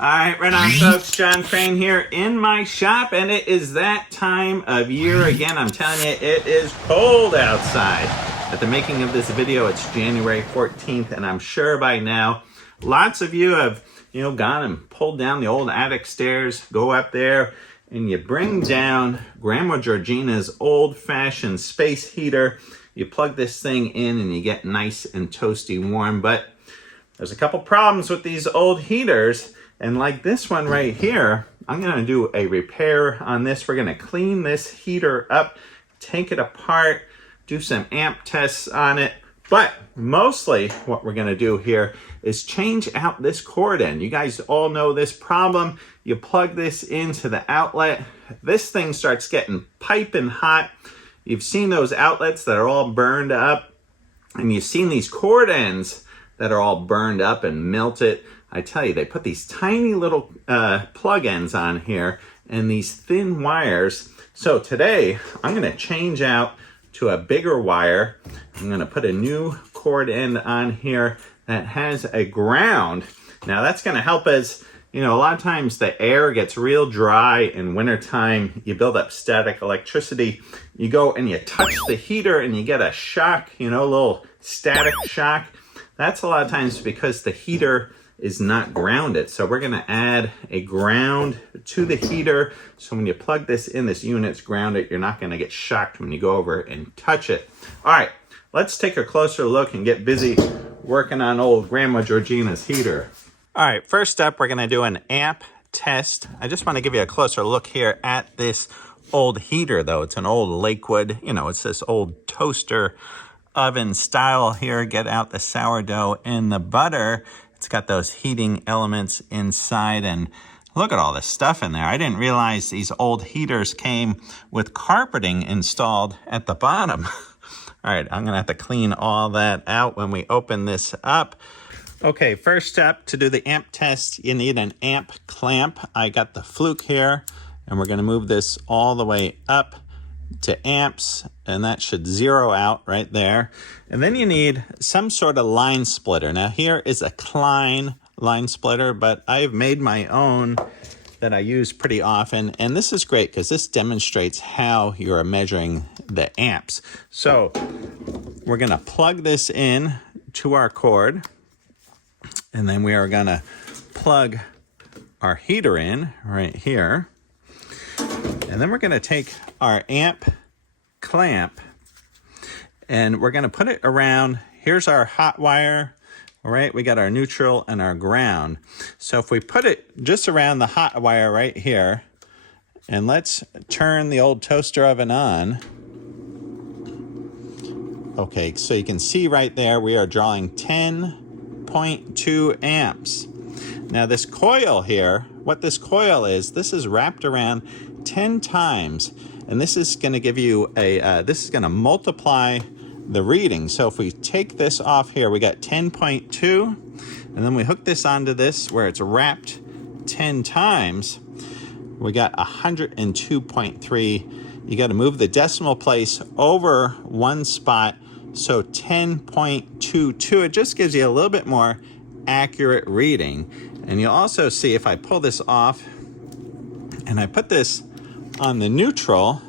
Alright, right on folks, John Crane here in my shop, and it is that time of year again. I'm telling you, it is cold outside. At the making of this video, it's January 14th, and I'm sure by now, lots of you have, gone and pulled down the old attic stairs, go up there, and you bring down Grandma Georgina's old-fashioned space heater. You plug this thing in, and you get nice and toasty warm, but there's a couple problems with these old heaters. And like this one right here, I'm going to do a repair on this. We're going to clean this heater up, take it apart, do some amp tests on it. But mostly what we're going to do here is change out this cord end. You guys all know this problem. You plug this into the outlet. This thing starts getting piping hot. You've seen those outlets that are all burned up. And you've seen these cord ends that are all burned up and melted. I tell you, they put these tiny little plug ends on here and these thin wires. So today, I'm going to change out to a bigger wire. I'm going to put a new cord end on here that has a ground. Now that's going to help us, a lot of times the air gets real dry in wintertime. You build up static electricity. You go and you touch the heater and you get a shock, a little static shock. That's a lot of times because the heater is not grounded. So we're gonna add a ground to the heater. So when you plug this in, this unit's grounded, you're not gonna get shocked when you go over and touch it. All right, let's take a closer look and get busy working on old Grandma Georgina's heater. All right, first up, we're gonna do an amp test. I just wanna give you a closer look here at this old heater though. It's an old Lakewood, it's this old toaster oven style here. Get out the sourdough and the butter. It's got those heating elements inside, and look at all this stuff in there. I didn't realize these old heaters came with carpeting installed at the bottom. All right, I'm gonna have to clean all that out when we open this up. Okay, first step to do the amp test, you need an amp clamp. I got the Fluke here, and we're gonna move this all the way up to amps, and that should zero out right there. And then you need some sort of line splitter. Now here is a Klein line splitter, but I've made my own that I use pretty often. And this is great because this demonstrates how you're measuring the amps. So we're gonna plug this in to our cord, and then we are gonna plug our heater in right here. And then we're going to take our amp clamp and we're going to put it around. Here's our hot wire. All right, we got our neutral and our ground. So if we put it just around the hot wire right here, and let's turn the old toaster oven on. Okay, so you can see right there, we are drawing 10.2 amps. Now this coil here, what this coil is, this is wrapped around 10 times, and this is going to give you a, this is going to multiply the reading. So if we take this off here, we got 10.2, and then we hook this onto this where it's wrapped 10 times, we got 102.3. You got to move the decimal place over one spot, so 10.22. It just gives you a little bit more accurate reading. And you'll also see if I pull this off and I put this on the neutral,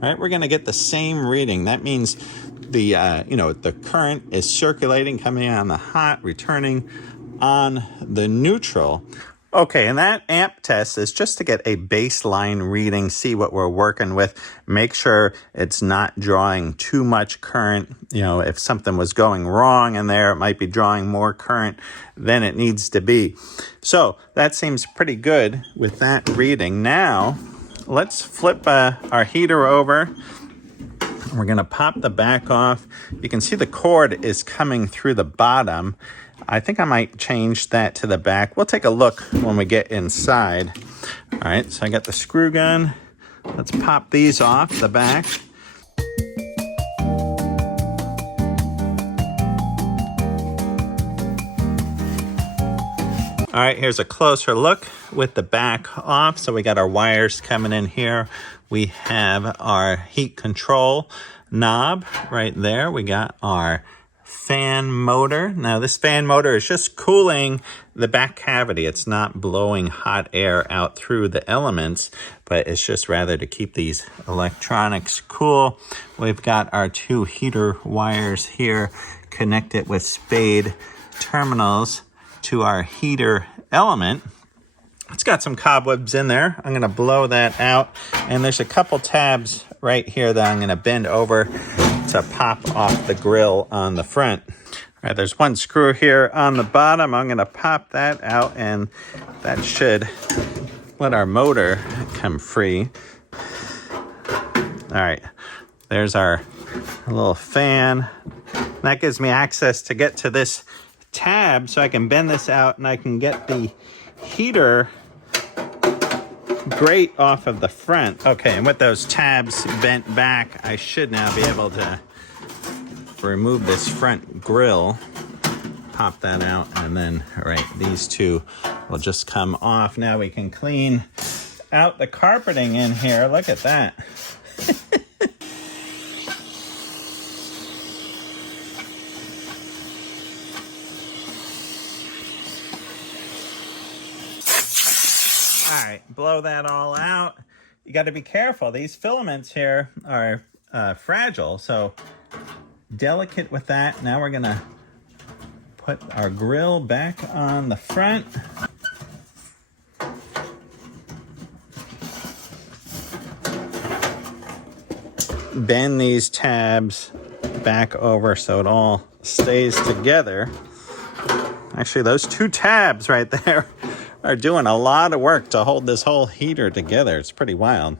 right, we're gonna get the same reading. That means the, the current is circulating, coming on the hot, returning on the neutral. Okay, and that amp test is just to get a baseline reading, see what we're working with, make sure it's not drawing too much current. If something was going wrong in there, it might be drawing more current than it needs to be. So that seems pretty good with that reading. Now, let's flip our heater over. We're gonna pop the back off. You can see the cord is coming through the bottom. I think I might change that to the back. We'll take a look when we get inside. All right, so I got the screw gun. Let's pop these off the back. All right, here's a closer look with the back off. So we got our wires coming in here. We have our heat control knob right there. We got our fan motor. Now this fan motor is just cooling the back cavity. It's not blowing hot air out through the elements, but it's just rather to keep these electronics cool. We've got our 2 heater wires here connected with spade terminals to our heater element. It's got some cobwebs in there. I'm gonna blow that out. And there's a couple tabs right here that I'm gonna bend over to pop off the grill on the front. All right, there's 1 screw here on the bottom. I'm gonna pop that out and that should let our motor come free. All right, there's our little fan. That gives me access to get to this tab so I can bend this out and I can get the heater grate off of the front. Okay, and with those tabs bent back, I should now be able to remove this front grill, pop that out, and then, all right, these 2 will just come off. Now we can clean out the carpeting in here. Look at that. All right, blow that all out. You got to be careful. These filaments here are fragile, so delicate with that. Now we're gonna put our grill back on the front. Bend these tabs back over so it all stays together. Actually, those 2 tabs right there are doing a lot of work to hold this whole heater together. It's pretty wild.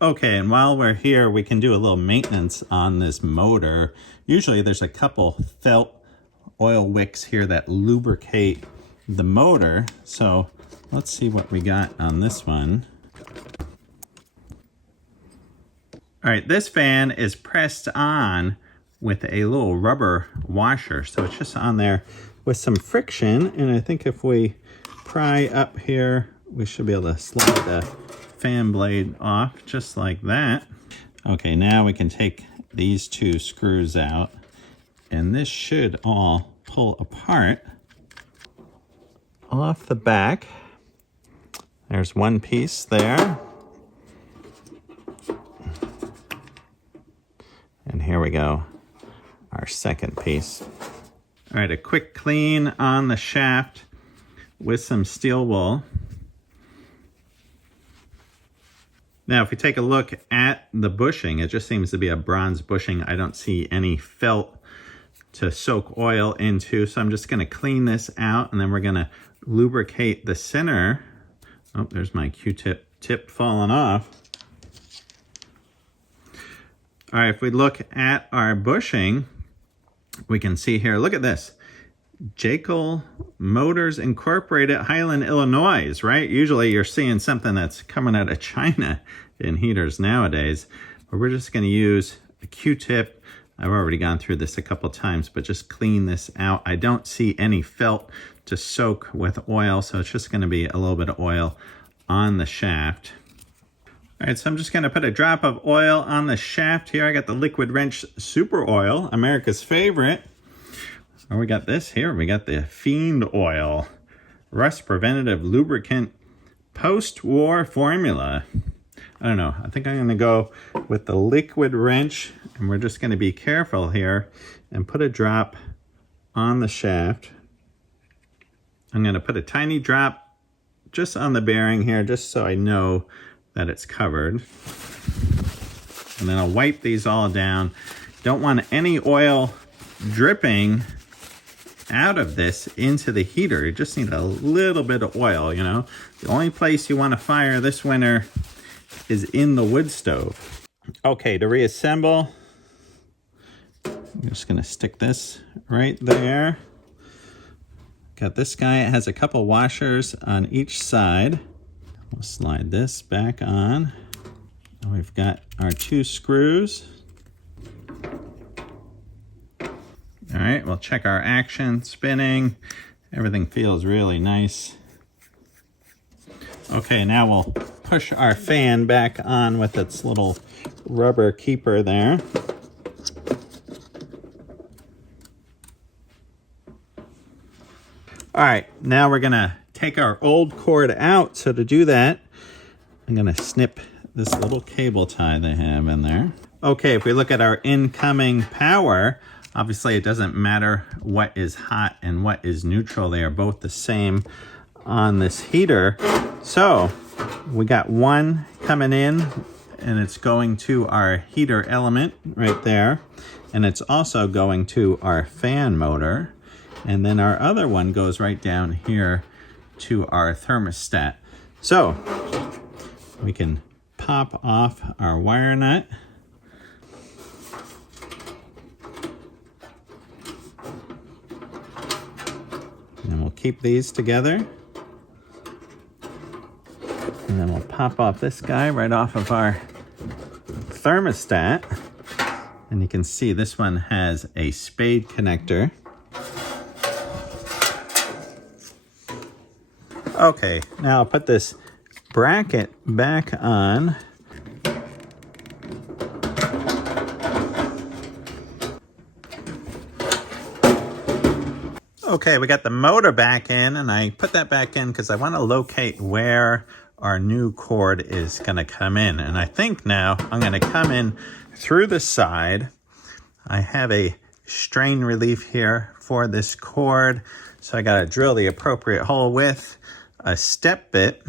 Okay, and while we're here, we can do a little maintenance on this motor. Usually there's a couple felt oil wicks here that lubricate the motor. So let's see what we got on this one. All right, this fan is pressed on with a little rubber washer. So it's just on there with some friction. And I think if we pry up here, we should be able to slide the fan blade off just like that. Okay, now we can take these 2 screws out and this should all pull apart off the back. There's 1 piece there. And here we go, our second piece. All right, a quick clean on the shaft with some steel wool. Now, if we take a look at the bushing, it just seems to be a bronze bushing. I don't see any felt to soak oil into, so I'm just gonna clean this out and then we're gonna lubricate the center. Oh, there's my Q-tip tip falling off. All right, if we look at our bushing, we can see here, look at this. Jekyll Motors Incorporated, Highland, Illinois, right? Usually you're seeing something that's coming out of China in heaters nowadays, but we're just gonna use a Q-tip. I've already gone through this a couple times, but just clean this out. I don't see any felt to soak with oil, so it's just gonna be a little bit of oil on the shaft. All right, so I'm just gonna put a drop of oil on the shaft here. I got the Liquid Wrench Super Oil, America's favorite. Oh, we got this here. We got the Fiend Oil, Rust Preventative Lubricant Post-War Formula. I don't know. I think I'm going to go with the Liquid Wrench, and we're just going to be careful here and put a drop on the shaft. I'm going to put a tiny drop just on the bearing here, just so I know that it's covered. And then I'll wipe these all down. Don't want any oil dripping out of this into the heater. You just need a little bit of oil, you know. The only place you want to fire this winter is in the wood stove. Okay, to reassemble, I'm just gonna stick this right there. Got this guy, it has a couple washers on each side. We'll slide this back on. We've got our 2 screws. All right, we'll check our action, spinning. Everything feels really nice. Okay, now we'll push our fan back on with its little rubber keeper there. All right, now we're gonna take our old cord out. So to do that, I'm gonna snip this little cable tie they have in there. Okay, if we look at our incoming power, obviously it doesn't matter what is hot and what is neutral. They are both the same on this heater. So we got one coming in and it's going to our heater element right there. And it's also going to our fan motor. And then our other one goes right down here to our thermostat. So we can pop off our wire nut. And we'll keep these together. And then we'll pop off this guy right off of our thermostat. And you can see this one has a spade connector. Okay, now I'll put this bracket back on. Okay, we got the motor back in, and I put that back in because I want to locate where our new cord is going to come in. And I think now I'm going to come in through the side. I have a strain relief here for this cord, so I got to drill the appropriate hole with a step bit.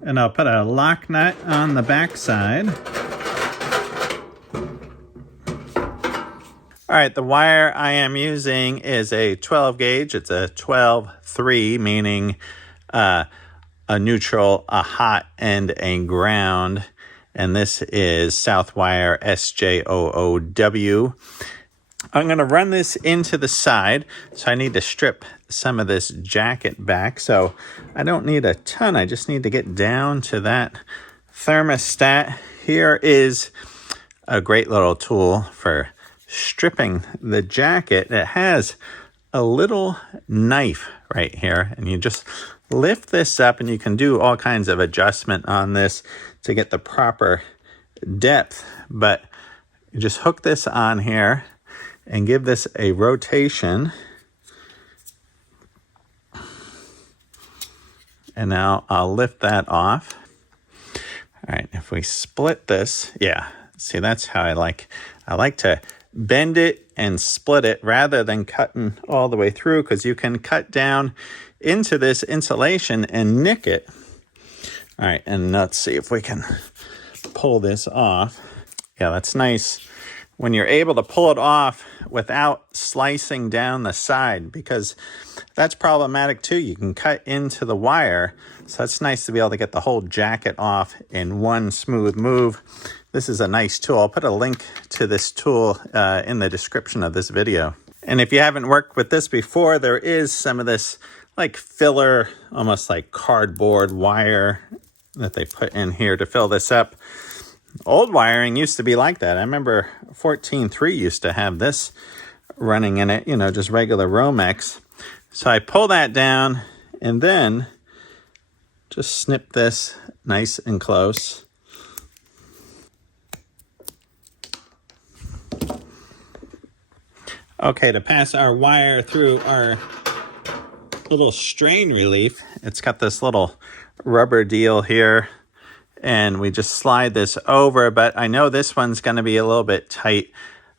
And I'll put a lock nut on the back side. All right, the wire I am using is a 12 gauge. It's a 12-3, meaning a neutral, a hot, and a ground. And this is Southwire SJOOW. I'm going to run this into the side, so I need to strip some of this jacket back. So I don't need a ton. I just need to get down to that thermostat. Here is a great little tool for stripping the jacket. It has a little knife right here, and you just lift this up, and you can do all kinds of adjustment on this to get the proper depth. But you just hook this on here and give this a rotation. And now I'll lift that off. All right, if we split this, yeah, see, that's how I like to bend it and split it rather than cutting all the way through, because you can cut down into this insulation and nick it. All right, and let's see if we can pull this off. Yeah, that's nice when you're able to pull it off without slicing down the side, because that's problematic too. You can cut into the wire, so it's nice to be able to get the whole jacket off in one smooth move. This is a nice tool. I'll put a link to this tool in the description of this video. And if you haven't worked with this before, there is some of this like filler, almost like cardboard wire that they put in here to fill this up. Old wiring used to be like that. I remember 14.3 used to have this running in it, you know, just regular Romex. So I pull that down and then just snip this nice and close. Okay, to pass our wire through our little strain relief, it's got this little rubber deal here, and we just slide this over, but I know this one's going to be a little bit tight,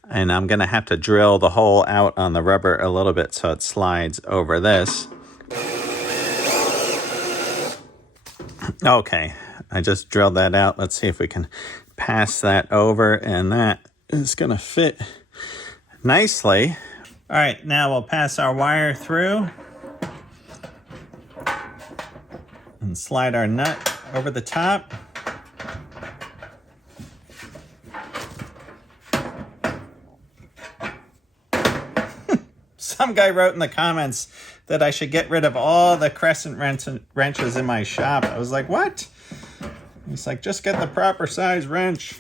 and I'm going to have to drill the hole out on the rubber a little bit so it slides over this. Okay, I just drilled that out. Let's see if we can pass that over, and that is going to fit nicely. All right, now we'll pass our wire through and slide our nut over the top. Some guy wrote in the comments that I should get rid of all the crescent wrenches in my shop. I was like, what? He's like, just get the proper size wrench.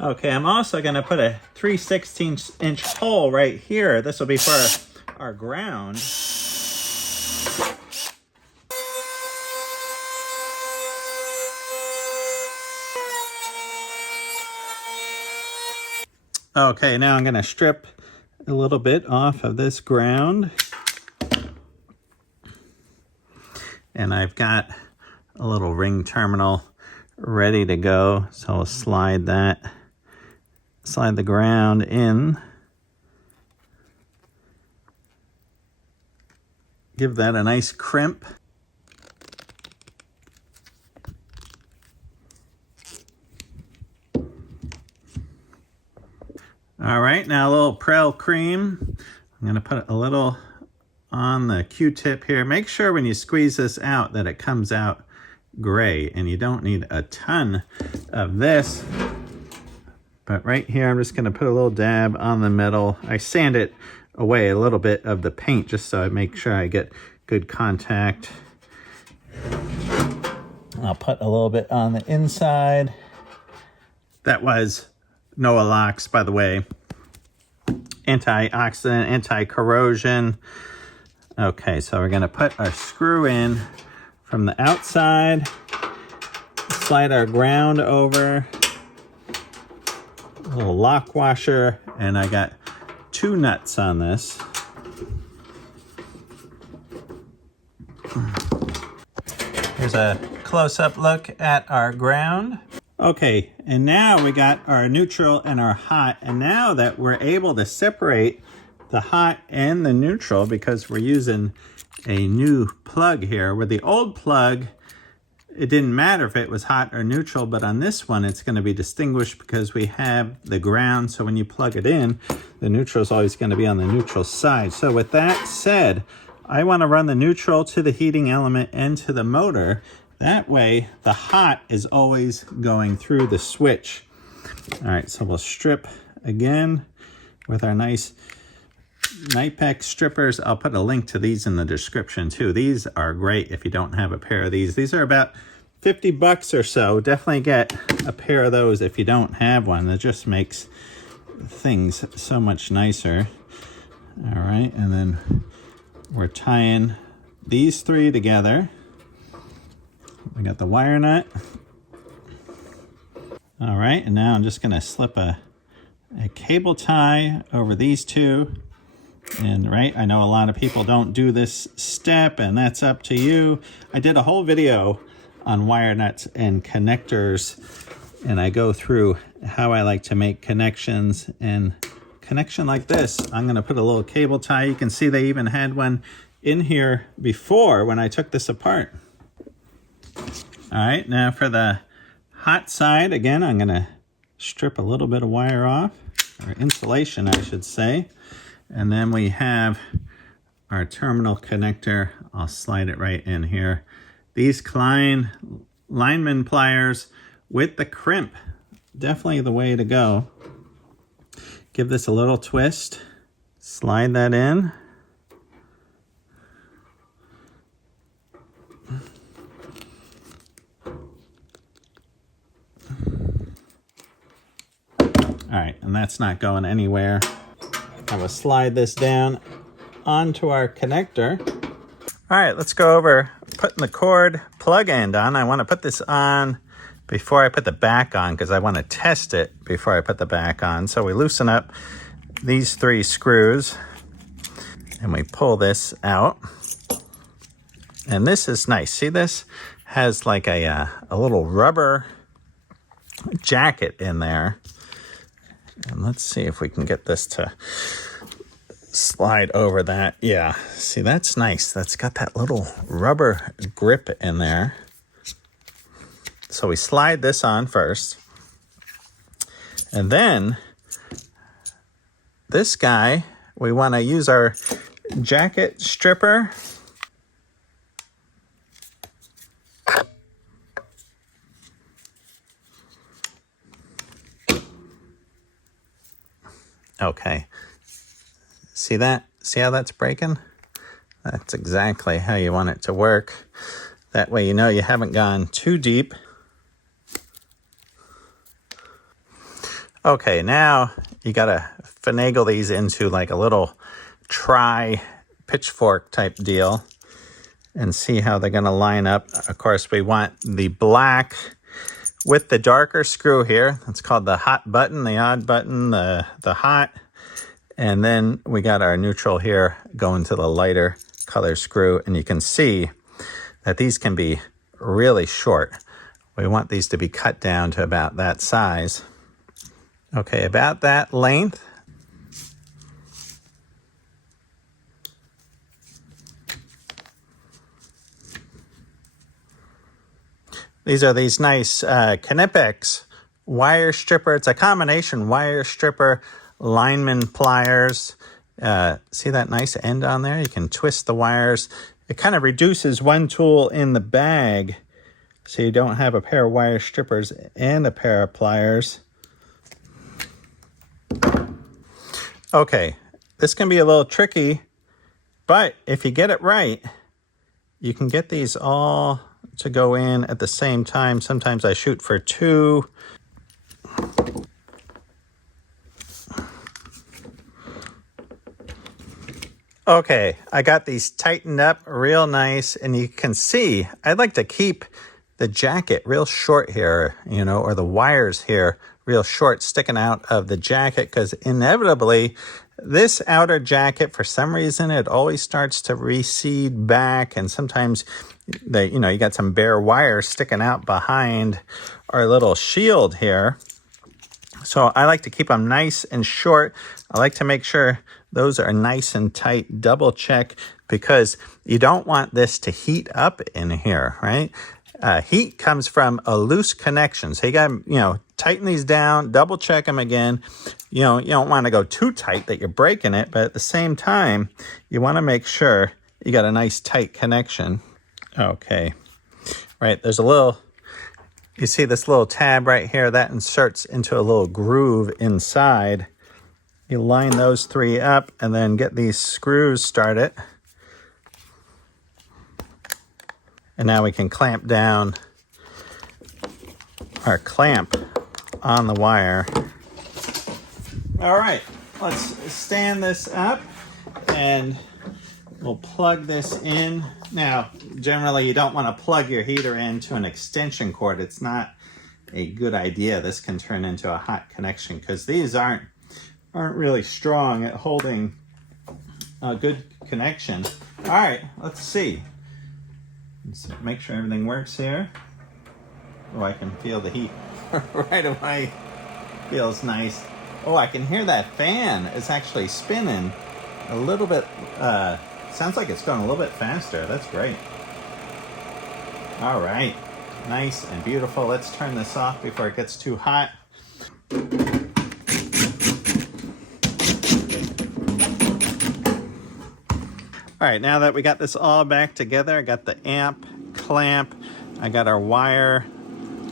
Okay, I'm also gonna put a 3/16" hole right here. This will be for our ground. Okay, now I'm gonna strip a little bit off of this ground. And I've got a little ring terminal ready to go. So I'll slide the ground in. Give that a nice crimp. All right, now a little Prel cream. I'm gonna put a little on the Q-tip here. Make sure when you squeeze this out that it comes out gray, and you don't need a ton of this. But right here, I'm just gonna put a little dab on the metal. I sand it away a little bit of the paint just so I make sure I get good contact. I'll put a little bit on the inside. That was Noah Locks, by the way. Antioxidant, anti-corrosion. Okay, so we're gonna put our screw in from the outside, slide our ground over, a little lock washer, and I got 2 nuts on this. Here's a close-up look at our ground. Okay, and now we got our neutral and our hot, and now that we're able to separate the hot and the neutral because we're using a new plug here, where the old plug, it didn't matter if it was hot or neutral, but on this one it's going to be distinguished because we have the ground, so when you plug it in, the neutral is always going to be on the neutral side. So with that said, I want to run the neutral to the heating element and to the motor. That way, the hot is always going through the switch. All right, so we'll strip again with our nice Nightpack strippers. I'll put a link to these in the description too. These are great if you don't have a pair of these. These are about 50 bucks or so. Definitely get a pair of those if you don't have one. It just makes things so much nicer. All right, and then we're tying these 3 together. We got the wire nut. All right, and now I'm just gonna slip a cable tie over these 2. And right, I know a lot of people don't do this step, and that's up to you. I did a whole video on wire nuts and connectors, and I go through how I like to make connections. And connection like this, I'm gonna put a little cable tie. You can see they even had one in here before when I took this apart. All right, now for the hot side, again, I'm gonna strip a little bit of wire off, or insulation, I should say. And then we have our terminal connector. I'll slide it right in here. These Klein lineman pliers with the crimp, definitely the way to go. Give this a little twist, slide that in. All right, and that's not going anywhere. I will slide this down onto our connector. All right, let's go over putting the cord plug end on. I want to put this on before I put the back on because I want to test it before I put the back on. So we loosen up these 3 screws and we pull this out. And this is nice. See, this has like a little rubber jacket in there. And let's see if we can get this to slide over that. Yeah, see, that's nice. That's got that little rubber grip in there. So we slide this on first. And then this guy, we want to use our jacket stripper. Okay, see that? See how that's breaking? That's exactly how you want it to work. That way you know you haven't gone too deep. Okay, now you gotta finagle these into like a little pitchfork type deal and see how they're gonna line up. Of course, we want the black with the darker screw here. That's called the hot button, the odd button, the hot. And then we got our neutral here going to the lighter color screw. And you can see that these can be really short. We want these to be cut down to about that size. Okay, about that length. These are these nice Knipex wire stripper. It's a combination wire stripper, lineman pliers. See that nice end on there? You can twist the wires. It kind of reduces one tool in the bag, so you don't have a pair of wire strippers and a pair of pliers. Okay, this can be a little tricky, but if you get it right, you can get these all to go in at the same time. Sometimes I shoot for 2. Okay, I got these tightened up real nice, and you can see I'd like to keep the jacket real short here, you know, or the wires here real short sticking out of the jacket, because inevitably this outer jacket, for some reason, it always starts to recede back, and sometimes you got some bare wire sticking out behind our little shield here. So I like to keep them nice and short. I like to make sure those are nice and tight. Double check, because you don't want this to heat up in here, right? Heat comes from a loose connection. So you got to, tighten these down, double check them again. You don't want to go too tight that you're breaking it, but at the same time, you want to make sure you got a nice tight connection. Okay, right, there's a little, you see this little tab right here that inserts into a little groove inside. You line those 3 up and then get these screws started. And now we can clamp down our clamp on the wire. All right, let's stand this up and we'll plug this in. Now, generally you don't want to plug your heater into an extension cord. It's not a good idea. This can turn into a hot connection because these aren't really strong at holding a good connection. All right, let's see. Let's make sure everything works here. Oh, I can feel the heat right away. Feels nice. Oh, I can hear that fan. It's actually spinning a little bit. Sounds like it's going a little bit faster. That's great. All right, nice and beautiful. Let's turn this off before it gets too hot. All right, now that we got this all back together, I got the amp, clamp, I got our wire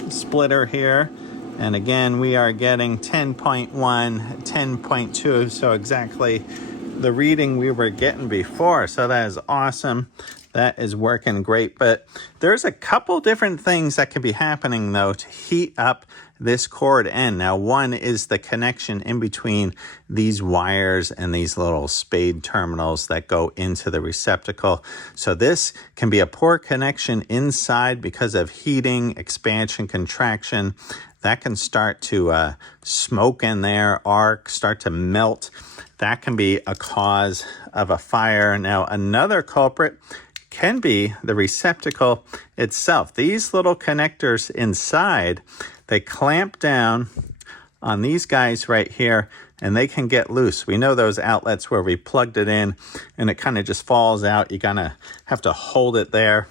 splitter here. And again, we are getting 10.1, 10.2, so exactly the reading we were getting before. So that is awesome. That is working great. But there's a couple different things that could be happening, though, to heat up this cord end. Now, one is the connection in between these wires and these little spade terminals that go into the receptacle. So this can be a poor connection inside because of heating, expansion, contraction. That can start to smoke in there, arc, start to melt. That can be a cause of a fire. Now, another culprit can be the receptacle itself. These little connectors inside, they clamp down on these guys right here, and they can get loose. We know those outlets where we plugged it in and it kind of just falls out. You're gonna have to hold it there.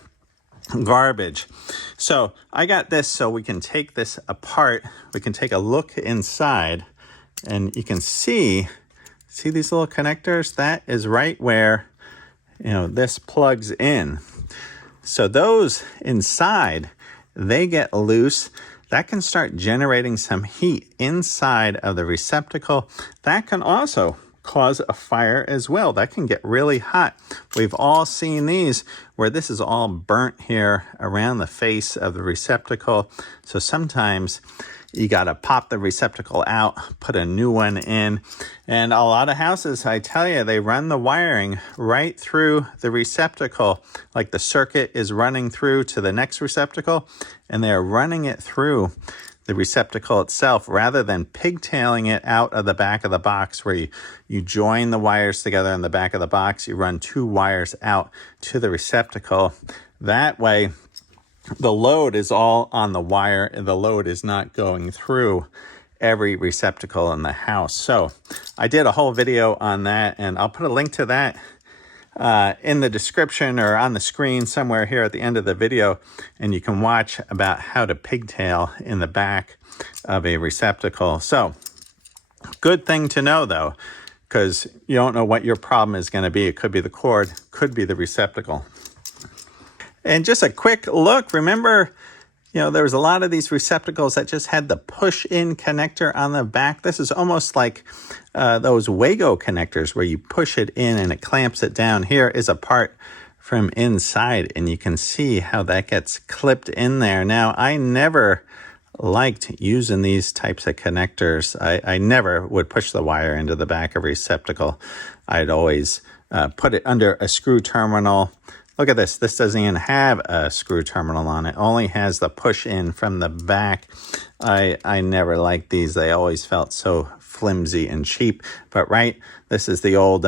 Garbage. So I got this so we can take this apart. We can take a look inside and you can see these little connectors? That is right where this plugs in. So those inside, they get loose. That can start generating some heat inside of the receptacle. That can also cause a fire as well. That can get really hot. We've all seen these where this is all burnt here around the face of the receptacle. So sometimes you got to pop the receptacle out, put a new one in. And a lot of houses, I tell you, they run the wiring right through the receptacle. Like the circuit is running through to the next receptacle, and they're running it through the receptacle itself rather than pigtailing it out of the back of the box, where you join the wires together in the back of the box. You run 2 wires out to the receptacle. That way, the load is all on the wire, and the load is not going through every receptacle in the house. So I did a whole video on that, and I'll put a link to that in the description or on the screen somewhere here at the end of the video, and you can watch about how to pigtail in the back of a receptacle. So good thing to know though, because you don't know what your problem is going to be. It could be the cord, could be the receptacle. And just a quick look, remember, you know, there was a lot of these receptacles that just had the push-in connector on the back. This is almost like those Wago connectors where you push it in and it clamps it down. Here is a part from inside, and you can see how that gets clipped in there. Now, I never liked using these types of connectors. I never would push the wire into the back of a receptacle. I'd always put it under a screw terminal. Look at this. This doesn't even have a screw terminal on it. Only has the push in from the back. I never liked these. They always felt so flimsy and cheap. But right, this is the old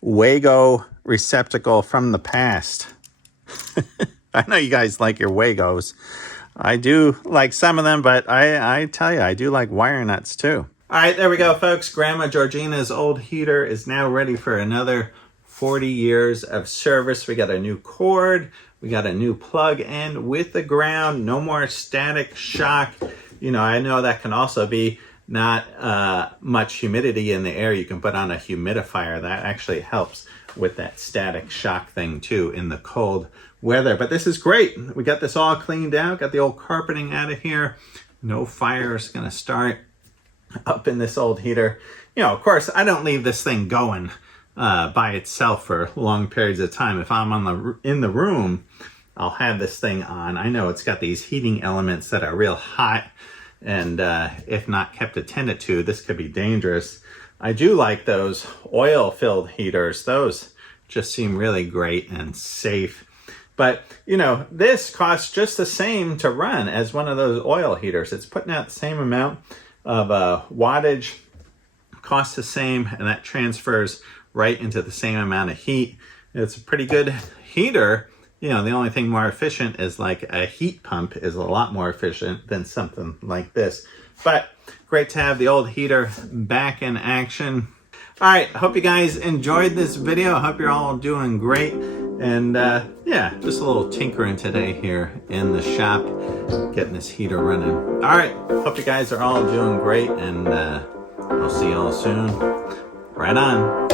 Wago receptacle from the past. I know you guys like your Wagos. I do like some of them, but I tell you, I do like wire nuts too. All right, there we go, folks. Grandma Georgina's old heater is now ready for another 40 years of service. We got a new cord, we got a new plug in with the ground, no more static shock. You know, I know that can also be not much humidity in the air. You can put on a humidifier. That actually helps with that static shock thing too in the cold weather. But this is great. We got this all cleaned out, got the old carpeting out of here. No fire is gonna start up in this old heater. You know, of course, I don't leave this thing going by itself for long periods of time. If I'm in the room, I'll have this thing on. I know it's got these heating elements that are real hot, and if not kept attended to, this could be dangerous. I do like those oil-filled heaters. Those just seem really great and safe. But, you know, this costs just the same to run as one of those oil heaters. It's putting out the same amount of wattage, costs the same, and that transfers right into the same amount of heat. It's a pretty good heater. You know, the only thing more efficient is like a heat pump is a lot more efficient than something like this. But great to have the old heater back in action. All right, I hope you guys enjoyed this video. I hope you're all doing great. And yeah, just a little tinkering today here in the shop, getting this heater running. All right, hope you guys are all doing great, and I'll see you all soon. Right on.